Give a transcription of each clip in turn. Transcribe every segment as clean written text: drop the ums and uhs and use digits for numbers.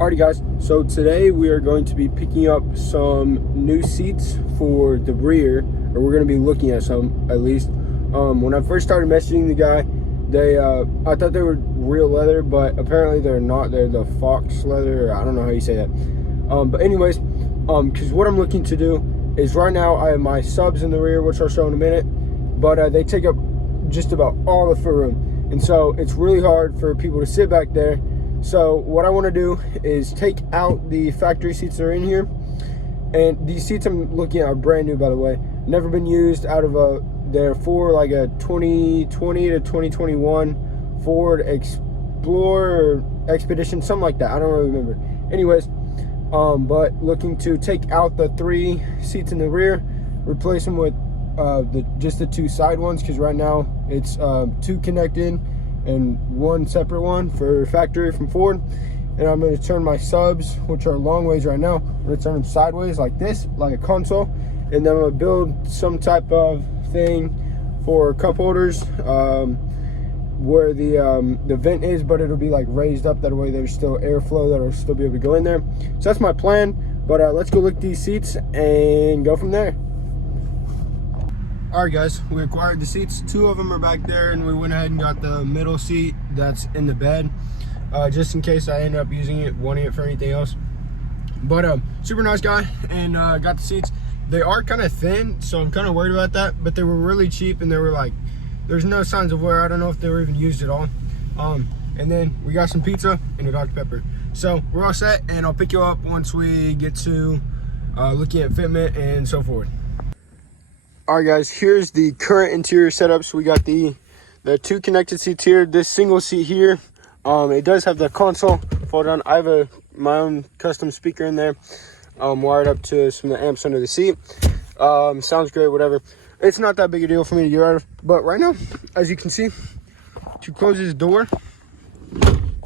Alrighty guys, so today we are going to be picking up some new seats for the rear, or we're going to be looking at some at least. When I first started messaging the guy, I thought they were real leather, but apparently they're not. They're the fox leather, or I don't know how you say that. But anyways, because what I'm looking to do is right now I have my subs in the rear, which I'll show in a minute, but they take up just about all the foot room, and so it's really hard for people to sit back there. So what I want to do is take out the factory seats that are in here, and these seats I'm looking at are brand new, by the way, never been used. Out of they're for like a 2020 to 2021 Ford Explorer or Expedition, something like that. I don't really remember. Anyways, but looking to take out the 3 seats in the rear, replace them with just the 2 side ones, because right now it's 2 connected and 1 separate one for factory from Ford. And I'm going to turn my subs, which are long ways right now, I'm going to turn them sideways like this, like a console, and then I'm going to build some type of thing for cup holders where the vent is, but it'll be like raised up, that way there's still airflow that'll still be able to go in there. So that's my plan, but let's go look at these seats and go from there. Alright guys, we acquired the seats. 2 of them are back there, and we went ahead and got the middle seat that's in the bed, just in case I end up wanting it for anything else. But super nice guy, and got the seats. They are kind of thin, so I'm kind of worried about that, but they were really cheap, and they were like, there's no signs of wear. I don't know if they were even used at all. And then we got some pizza and a Dr. Pepper. So we're all set, and I'll pick you up once we get to looking at fitment and so forth. Alright guys, here's the current interior setup. So we got the 2 connected seats here, this single seat here. It does have the console fold down. I have my own custom speaker in there, wired up to some of the amps under the seat. Sounds great, whatever. It's not that big a deal for me to get out of, but right now, as you can see, to close this door,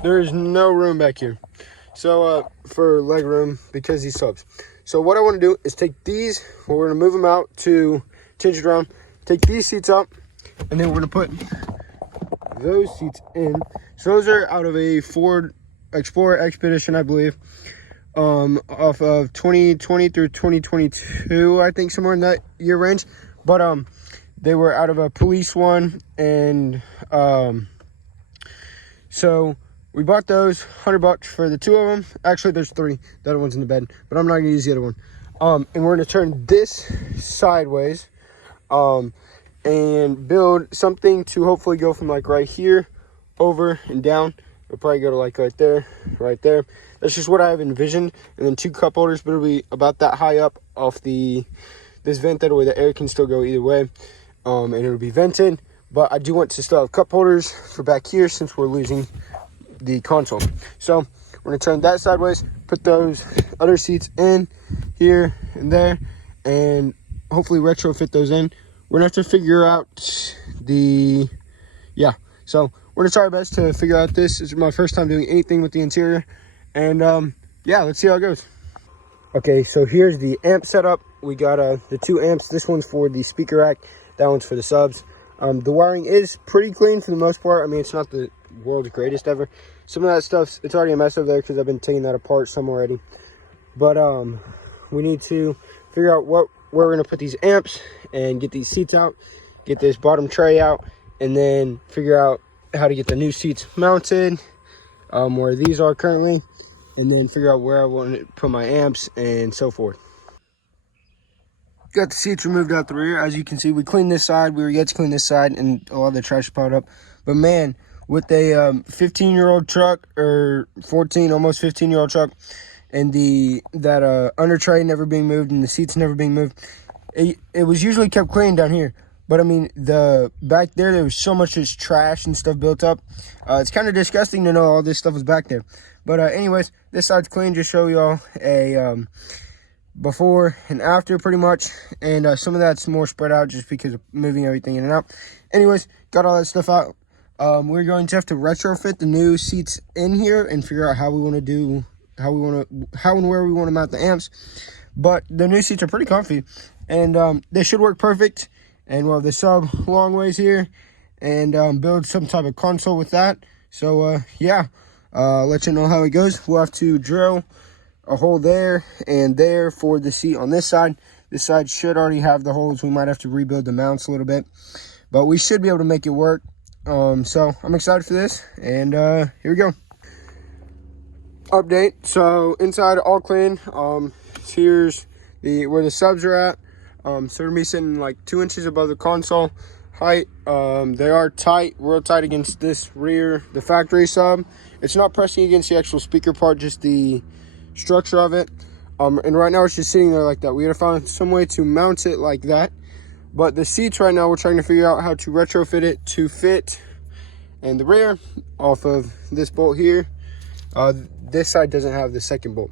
there is no room back here. So for leg room, because these subs. So what I want to do is take these, we're going to move them out to change it around, take these seats out, and then we're going to put those seats in. So those are out of a Ford Explorer Expedition, I believe, off of 2020 through 2022, I think, somewhere in that year range. But they were out of a police one, and so we bought those, $100 for the 2 of them. Actually, there's 3. The other one's in the bed, but I'm not going to use the other one. And we're going to turn this sideways, and build something to hopefully go from like right here over and down. It'll probably go to like right there. That's just what I have envisioned. And then 2 cup holders, but it'll be about that high up off this vent, that way the air can still go either way, and it'll be vented. But I do want to still have cup holders for back here, since we're losing the console. So we're gonna turn that sideways, put those other seats in here and there, and hopefully retrofit those in. We're gonna have to figure out so we're gonna try our best to figure out this. This is my first time doing anything with the interior, and let's see how it goes. Okay, so here's the amp setup. We got the 2 amps. This one's for the speaker rack, that one's for the subs. The wiring is pretty clean for the most part. I mean, it's not the world's greatest ever. Some of that stuff's, it's already a mess over there because I've been taking that apart some already. But we need to figure out where we're gonna put these amps, and get these seats out, get this bottom tray out, and then figure out how to get the new seats mounted where these are currently, and then figure out where I want to put my amps and so forth. Got the seats removed out the rear. As you can see, we cleaned this side. We were yet to clean this side, and a lot of the trash piled up. But man, with a 15-year-old truck, or 14, almost 15-year-old truck, and that under tray never being moved and the seats never being moved, it was usually kept clean down here. But I mean, back there was so much just trash and stuff built up. It's kind of disgusting to know all this stuff was back there. But anyways, this side's clean. Just show y'all a before and after, pretty much. And some of that's more spread out just because of moving everything in and out. Anyways, got all that stuff out. We're going to have to retrofit the new seats in here and figure out how and where we want to mount the amps. But the new seats are pretty comfy, and they should work perfect. And we'll have the sub long ways here, and build some type of console with that. So yeah, let you know how it goes. We'll have to drill a hole there and there for the seat on this side. This side should already have the holes. We might have to rebuild the mounts a little bit, but we should be able to make it work. So I'm excited for this, and here we go. Update. So inside all clean. Here's where the subs are at. So they're gonna be sitting like 2 inches above the console height. They are tight, real tight against this rear, the factory sub. It's not pressing against the actual speaker part, just the structure of it. And right now it's just sitting there like that. We gotta find some way to mount it like that. But the seats right now, we're trying to figure out how to retrofit it to fit in the rear off of this bolt here. This side doesn't have the second bolt,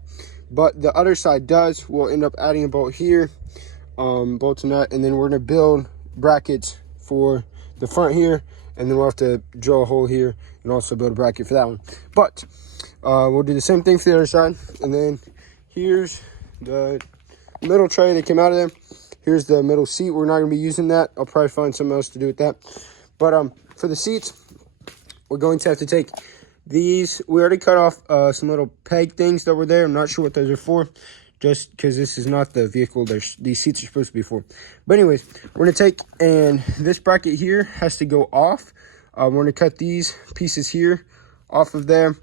but the other side does. We'll end up adding a bolt here, bolt and nut, and then we're gonna build brackets for the front here, and then we'll have to drill a hole here and also build a bracket for that one. But we'll do the same thing for the other side. And then here's the middle tray that came out of there. Here's the middle seat. We're not gonna be using that. I'll probably find something else to do with that. But for the seats, we're going to have to take these. We already cut off some little peg things that were there. I'm not sure what those are for, just because this is not the vehicle these seats are supposed to be for. But anyways, we're gonna take, and this bracket here has to go off. We're gonna cut these pieces here off of there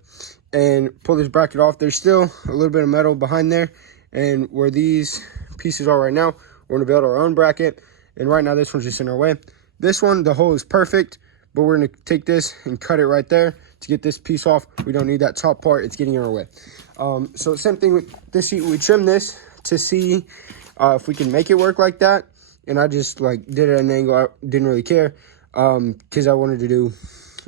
and pull this bracket off. There's still a little bit of metal behind there, and where these pieces are right now, we're gonna build our own bracket. And right now this one's just in our way. This one, the hole is perfect, but we're gonna take this and cut it right there to get this piece off. We don't need that top part, it's getting in our way. So same thing with this seat. We trimmed this to see if we can make it work like that. And I just like did it at an angle. I didn't really care because I wanted to do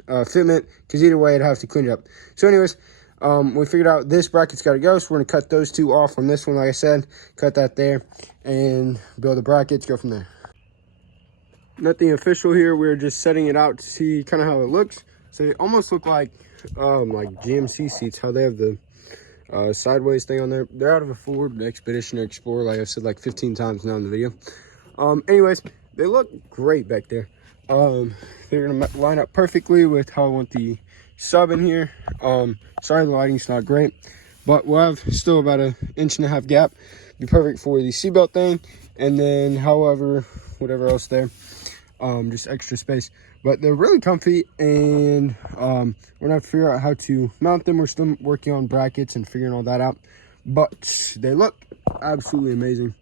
fitment, because either way I'd have to clean it up. So anyways, we figured out this bracket's got to go, so we're gonna cut those two off from this one. Like I said, cut that there and build the brackets, go from there. Nothing official here. We're just setting it out to see kind of how it looks. So they almost look like GMC seats, how they have the sideways thing on there. They're out of a Ford Expedition or Explorer, like I've said like 15 times now in the video. Anyways, they look great back there. They're gonna line up perfectly with how I want the sub in here. Sorry, the lighting's not great, but we'll have still about an 1.5 inch gap. Be perfect for the seatbelt thing, and then whatever else there, just extra space. But they're really comfy, and we're gonna have to figure out how to mount them. We're still working on brackets and figuring all that out, but they look absolutely amazing.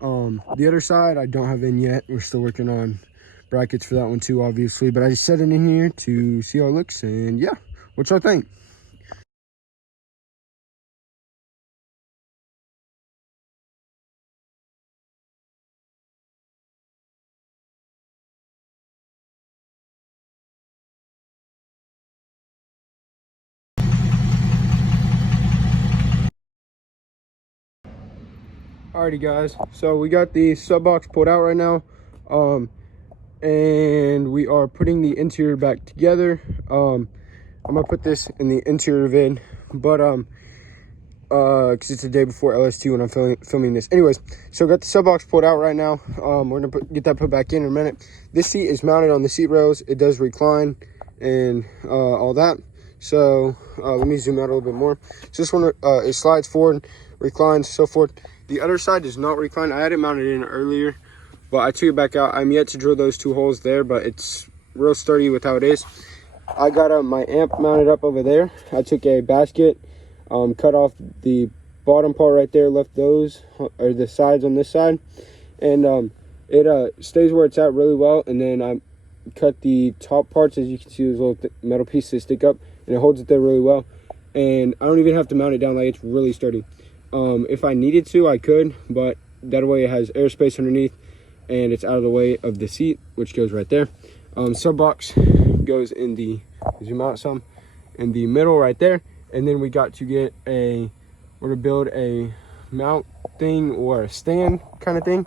The other side I don't have in yet. We're still working on brackets for that one too, obviously, but I just set it in here to see how it looks. And yeah, what y'all think? Alrighty guys, so we got the sub box pulled out right now, and we are putting the interior back together. I'm gonna put this in the interior vid, but because it's the day before LS2 when I'm filming this. Anyways, so got the sub box pulled out right now. We're gonna get that put back in a minute. This seat is mounted on the seat rails. It does recline and all that. So let me zoom out a little bit more. So this one it slides forward, reclines, so forth. The other side does not recline. I had it mounted in earlier, but I took it back out. I'm yet to drill those two holes there, but it's real sturdy with how it is. I got my amp mounted up over there. I took a basket, cut off the bottom part right there, left those, or the sides on this side, and it stays where it's at really well. And then I cut the top parts, as you can see, those little metal pieces stick up, and it holds it there really well. And I don't even have to mount it down, like it's really sturdy. If I needed to, I could, but that way it has airspace underneath and it's out of the way of the seat, which goes right there. Sub box goes in the, zoom out some, in the middle right there. And then we got to get we're gonna build a mount thing or a stand kind of thing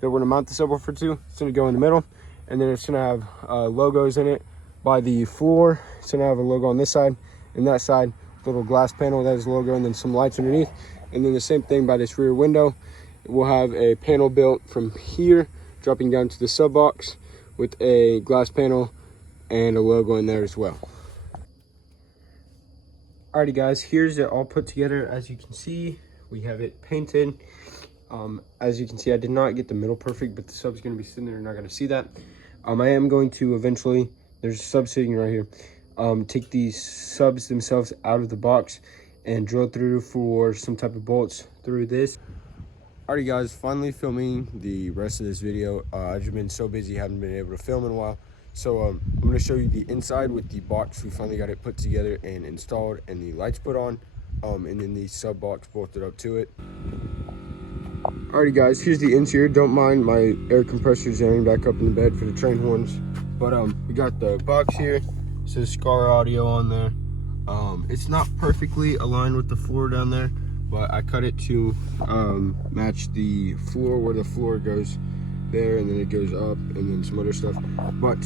that we're gonna mount the subwoofer to. It's gonna go in the middle, and then it's gonna have logos in it by the floor. It's gonna have a logo on this side and that side, little glass panel that has a logo, and then some lights underneath. And then the same thing by this rear window. We'll have a panel built from here dropping down to the sub box with a glass panel and a logo in there as well. Alrighty guys, here's it all put together. As you can see, we have it painted. As you can see, I did not get the middle perfect, but the sub's going to be sitting there. You're not going to see that. I am going to eventually, there's a sub sitting right here, take these subs themselves out of the box and drill through for some type of bolts through this. Alrighty guys, finally filming the rest of this video. I've just been so busy, haven't been able to film in a while. So I'm going to show you the inside with the box. We finally got it put together and installed and the lights put on, and then the sub box bolted up to it. Alrighty guys, here's the interior. Don't mind my air compressor jamming back up in the bed for the train horns. But we got the box here. It says Scar Audio on there. It's not perfectly aligned with the floor down there, but I cut it to match the floor, where the floor goes there, and then it goes up, and then some other stuff. But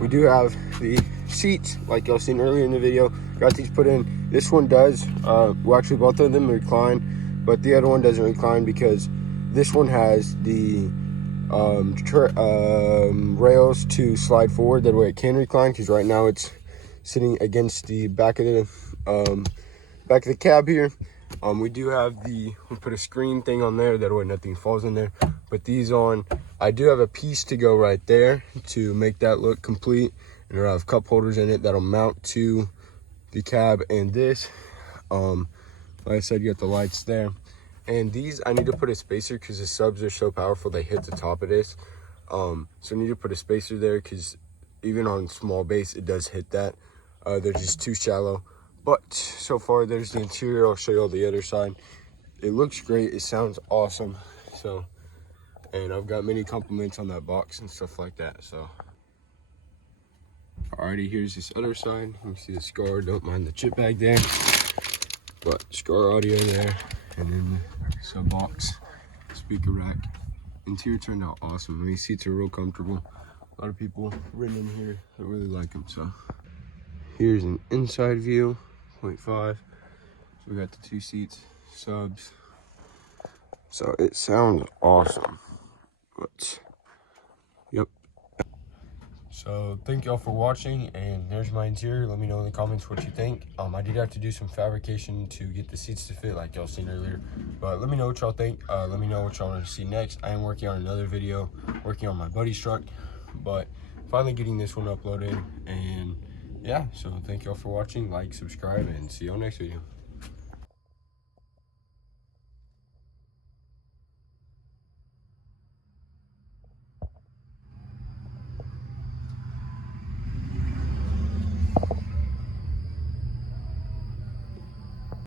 we do have the seats, like y'all seen earlier in the video. Got these put in. This one does, well actually both of them recline, but the other one doesn't recline because this one has the rails to slide forward. That way it can recline, because right now it's sitting against the back of the cab here. We do have we put a screen thing on there, that way nothing falls in there. Put these on. I do have a piece to go right there to make that look complete, and it'll have cup holders in it that'll mount to the cab. And this, like I said, you got the lights there. And these, I need to put a spacer because the subs are so powerful, they hit the top of this. So I need to put a spacer there because even on small base, it does hit that. They're just too shallow. But so far, there's the interior. I'll show you all the other side. It looks great. It sounds awesome. So, and I've got many compliments on that box and stuff like that. So, alrighty, here's this other side. You can see the Scar. Don't mind the chip bag there. But Scar Audio there. And then the sub box, speaker rack. Interior turned out awesome. I mean, seats are real comfortable. A lot of people ridden in here that really like them. So here's an inside view, 0.5. So we got the 2 seats, subs. So it sounds awesome. But yep. So thank y'all for watching, and there's my interior. Let me know in the comments what you think. I did have to do some fabrication to get the seats to fit, like y'all seen earlier, but let me know what y'all think. Let me know what y'all want to see next. I am working on another video, working on my buddy's truck, but finally getting this one uploaded. And yeah, so thank y'all for watching. Like, subscribe, and see y'all next video.